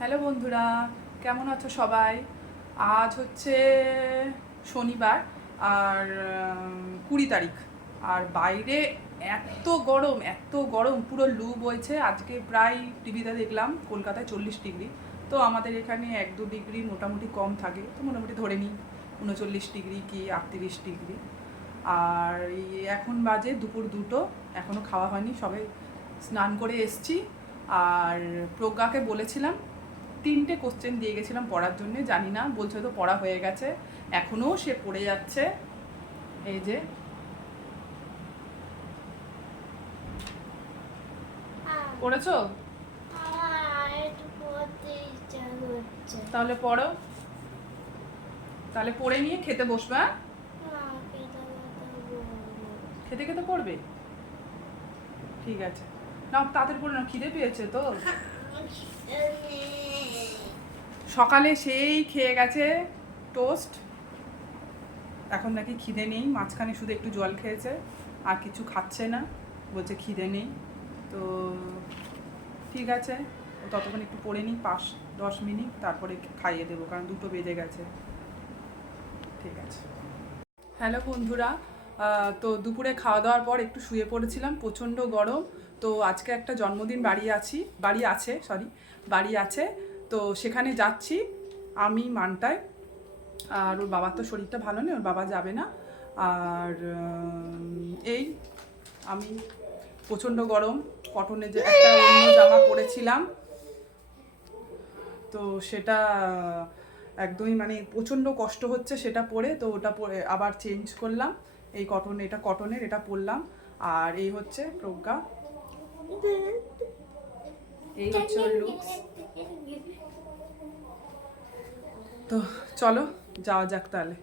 Hello বন্ধুরা, কেমন আছো সবাই? আজ হচ্ছে শনিবার আর 20 তারিখ। আর বাইরে এত গরম পুরো লু বইছে। আজকে প্রায় টিভিতে দেখলাম কলকাতায় 40 ডিগ্রি। তো আমাদের এখানে 1-2 ডিগ্রি মোটামুটি কম থাকে, তো মোটামুটি ধরে নিই 39 ডিগ্রি কি 38 ডিগ্রি। আর এখন বাজে দুপুর 2টো, এখনও খাওয়া হয়নি, সবে স্নান করে এসছি। আর প্রজ্ঞাকে বলেছিলাম 3টে কোশ্চেন দিয়ে গেছিলাম পড়ার জন্য, জানি না, বলছে তো পড়া হয়ে গেছে, এখনও সে পড়ে যাচ্ছে। এই যে পড়েছো? তাহলে পড়ো, তাহলে পড়ে নিয়ে খেতে বসবে। খেতে খেতে পড়বে, ঠিক আছে। না তাড়াতাড়ি পড়ে না, খিদে পেয়েছে তো। সকালে সেই খেয়ে গেছে টোস্ট, এখন নাকি খিদে নেই, মাঝখানে শুধু একটু জল খেয়েছে, আর কিছু খাচ্ছে না, বলছে খিদে নেই। তো ঠিক আছে, ও ততক্ষণ একটু পড়ে নিই 5-10 মিনিট, তারপরে খাইয়ে দেবো, কারণ 2টো বেজে গেছে। ঠিক আছে। হ্যালো বন্ধুরা, তো দুপুরে খাওয়া দাওয়ার পর একটু শুয়ে পড়েছিলাম, প্রচণ্ড গরম। তো আজকে একটা জন্মদিন বাড়ি আছে, তো সেখানে যাচ্ছি আমি মানটায়। আর ওর বাবার তো শরীরটা ভালো নেই, ওর বাবা যাবে না। আর এই আমি প্রচণ্ড গরম, কটনের যে একটা অন্য জামা পরেছিলাম, তো সেটা একদমই মানে প্রচণ্ড কষ্ট হচ্ছে সেটা পরে, তো ওটা পরে আবার চেঞ্জ করলাম। এটা কটনের, এটা পরলাম। আর এই হচ্ছে প্রজ্ঞা, এই হচ্ছে ওর লুকস। তো চলো যাওয়া যাক তাহলে।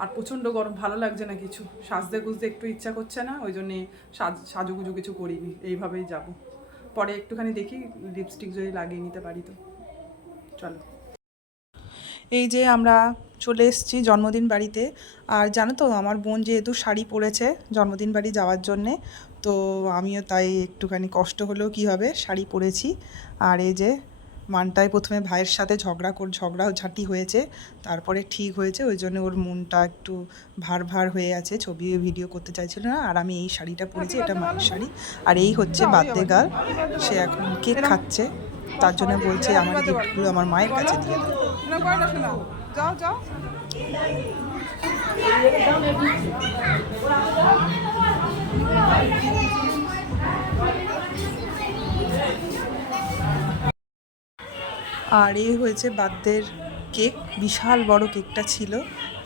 আর প্রচণ্ড গরম, ভালো লাগছে না কিছু, সাজতে গুজতে একটু ইচ্ছা করছে না, ওই জন্যে সাজুগুজু কিছু করিনি, এইভাবেই যাব। পরে একটুখানি দেখি লিপস্টিক যদি লাগিয়ে নিতে পারি তো। চলো। এই যে আমরা চলে এসেছি জন্মদিন বাড়িতে। আর জানো তো, আমার বোন যেহেতু শাড়ি পরেছে জন্মদিন বাড়ি যাওয়ার জন্যে, তো আমিও তাই একটুখানি কষ্ট হলেও কী হবে, শাড়ি পরেছি। আর এই যে মানটায় প্রথমে ভাইয়ের সাথে ঝগড়াঝাটি হয়েছে, তারপরে ঠিক হয়েছে, ওই জন্য ওর মনটা একটু ভার হয়ে আছে, ছবি ভিডিও করতে চাইছিল না। আর আমি এই শাড়িটা পরেছি, এটা মায়ের শাড়ি। আর এই হচ্ছে বার্থডে গার্ল, সে এখন কেক খাচ্ছে, তার জন্য বলছে আমার গিফটগুলো আমার মায়ের কাছে দিয়ে দাও। যাও যাও। আর এই হয়েছে বার্থডের কেক, বিশাল বড় কেকটা ছিল,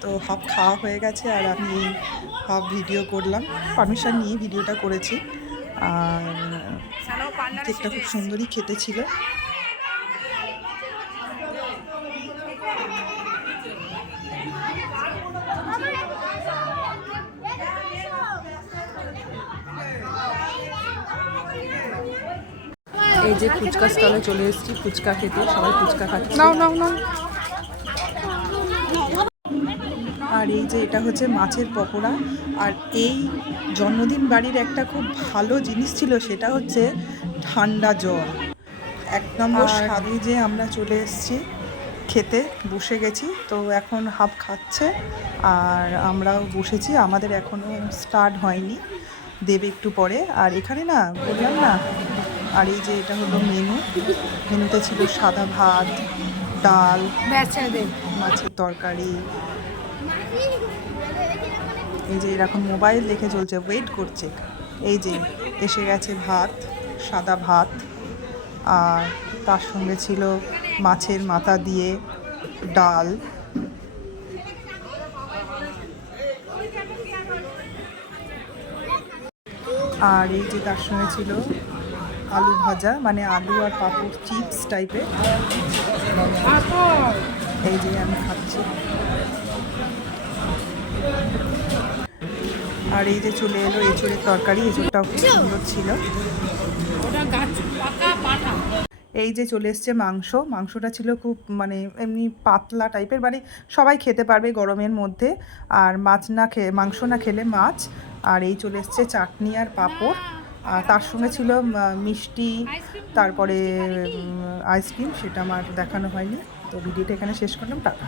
তো হাফ খাওয়া হয়ে গেছে, আর আমি হাফ ভিডিও করলাম, পারমিশন নিয়ে ভিডিওটা করেছি। আর কেকটা খুব সুন্দরই খেতে ছিল। এই যে ফুচকা স্টলে চলে এসেছি ফুচকা খেতে, সবাই ফুচকা খাচ্ছে। নাও নাও নাও। আর এই যে এটা হচ্ছে মাছের পকোড়া। আর এই জন্মদিন বাড়ির একটা খুব ভালো জিনিস ছিল, সেটা হচ্ছে ঠান্ডা জল, 1 নম্বর স্বাদে। যে আমরা চলে এসেছি খেতে, বসে গেছি, তো এখন হাফ খাচ্ছে আর আমরাও বসেছি, আমাদের এখনও স্টার্ট হয়নি, দেবে একটু পরে। আর এখানে না বললাম না, আর এই যে এটা হলো মেনুতে ছিল সাদা ভাত, ডাল, মাছের তরকারি। এই যে এরকম মোবাইল দেখে চলছে, ওয়েট করছে। এই যে এসে গেছে ভাত, সাদা ভাত, আর তার সঙ্গে ছিল মাছের মাথা দিয়ে ডাল। আর এই যে তার সঙ্গে ছিল আলু ভাজা, মানে আলু আর পাঁপড় চিপস টাইপের। এই যে আমি খাচ্ছি। আর এই যে চলে এলো এঁচোড়ের তরকারি, এঁচোড়টাও খুব সুন্দর ছিল। এই যে চলে এসছে মাংসটা ছিল খুব মানে এমনি পাতলা টাইপের, মানে সবাই খেতে পারবে গরমের মধ্যে। আর মাংস না খেলে মাছ। আর এই চলে এসছে চাটনি আর পাঁপড়, আর তার সঙ্গে ছিল মিষ্টি, তারপরে আইসক্রিম, সেটা আমার দেখানো হয়নি। তো ভিডিওটা এখানে শেষ করলাম, টাটা।